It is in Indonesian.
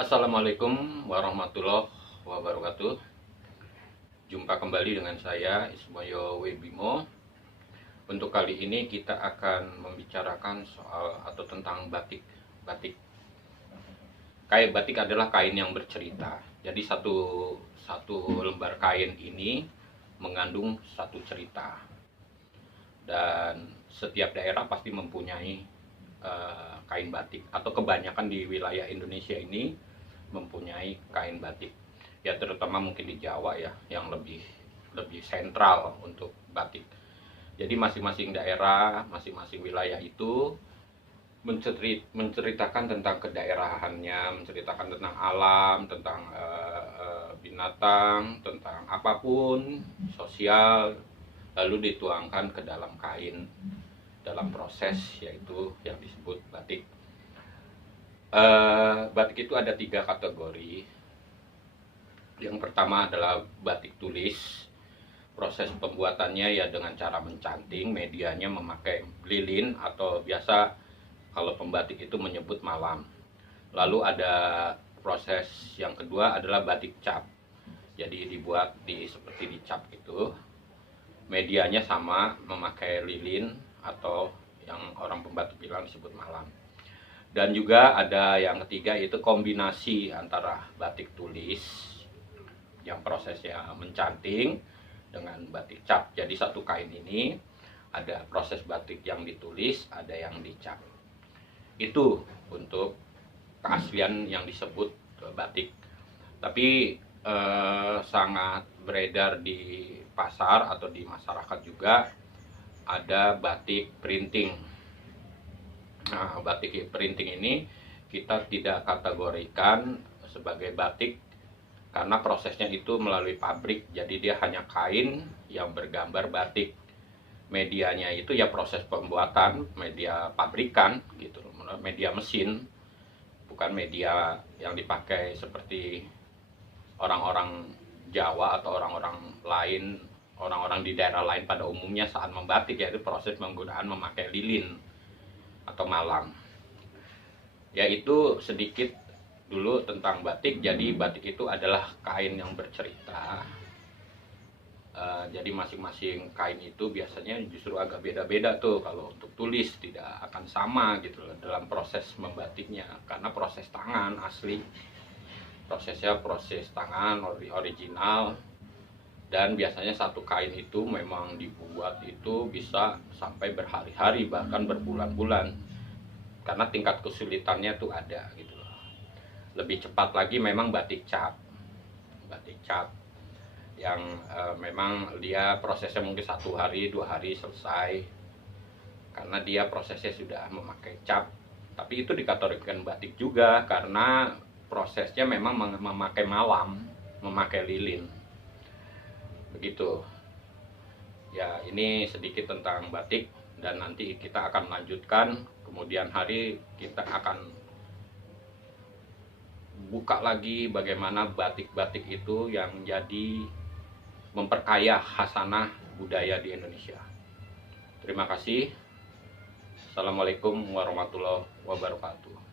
Assalamualaikum warahmatullahi wabarakatuh. Jumpa kembali dengan saya Ismoyo Webimo. Untuk kali ini kita akan membicarakan soal atau tentang batik. Kain batik adalah kain yang bercerita. Jadi satu lembar kain ini mengandung satu cerita. Dan setiap daerah pasti mempunyai kain batik, atau kebanyakan di wilayah Indonesia ini mempunyai kain batik. Ya terutama mungkin di Jawa ya, yang lebih sentral untuk batik. Jadi masing-masing daerah, masing-masing wilayah itu menceritakan tentang kedaerahannya, menceritakan tentang alam, tentang binatang, tentang apapun, sosial, lalu dituangkan ke dalam kain dalam proses yaitu yang disebut batik. Batik itu ada 3 kategori. Yang pertama adalah batik tulis. Proses pembuatannya ya dengan cara mencanting, medianya memakai lilin atau biasa kalau pembatik itu menyebut malam. Lalu ada proses yang kedua adalah batik cap. Jadi dibuat seperti dicap gitu. Medianya sama, memakai lilin atau yang orang pembatik bilang disebut malam. Dan juga ada yang ketiga, yaitu kombinasi antara batik tulis yang prosesnya mencanting dengan batik cap. Jadi satu kain ini ada proses batik yang ditulis, ada yang dicap. Itu untuk keaslian yang disebut batik. Tapi sangat beredar di pasar atau di masyarakat juga ada batik printing. Nah, batik printing ini kita tidak kategorikan sebagai batik karena prosesnya itu melalui pabrik. Jadi dia hanya kain yang bergambar batik. Medianya itu ya proses pembuatan, media pabrikan gitu, media mesin, bukan media yang dipakai seperti orang-orang Jawa atau orang-orang lain, orang-orang di daerah lain pada umumnya saat membatik, yaitu proses penggunaan memakai lilin atau malam. Yaitu sedikit dulu tentang batik. Jadi batik itu adalah kain yang bercerita. Jadi masing-masing kain itu biasanya justru agak beda-beda tuh. Kalau untuk tulis tidak akan sama gitu loh dalam proses membatiknya, karena proses tangan asli, prosesnya proses tangan original. Dan biasanya satu kain itu memang dibuat itu bisa sampai berhari-hari, bahkan berbulan-bulan, karena tingkat kesulitannya tuh ada gitu loh. Lebih cepat lagi memang batik cap yang memang dia prosesnya mungkin 1 hari 2 hari selesai, karena dia prosesnya sudah memakai cap. Tapi itu dikategorikan batik juga karena prosesnya memang memakai malam, memakai lilin. Begitu ya. Ini sedikit tentang batik, dan nanti kita akan lanjutkan kemudian hari. Kita akan buka lagi bagaimana batik-batik itu yang jadi memperkaya khasanah budaya di Indonesia. Terima kasih. Assalamualaikum warahmatullahi wabarakatuh.